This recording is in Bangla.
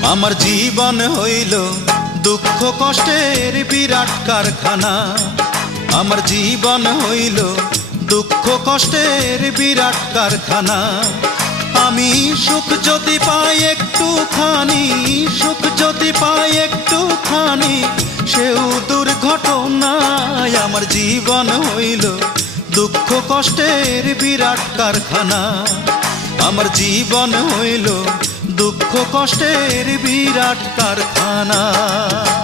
আমার জীবন হইল দুঃখ কষ্টের বিরাট কারখানা। আমার জীবন হইল দুঃখ কষ্টের বিরাট কারখানা। আমি সুখ যদি পাই একটুখানি, সুখ যদি পাই একটুখানি, সেও দুর্ঘটনায়। আমার জীবন হইল দুঃখ কষ্টের বিরাট কারখানা। আমার জীবন হইল দুঃখ কষ্টের বিরাট কারখানা।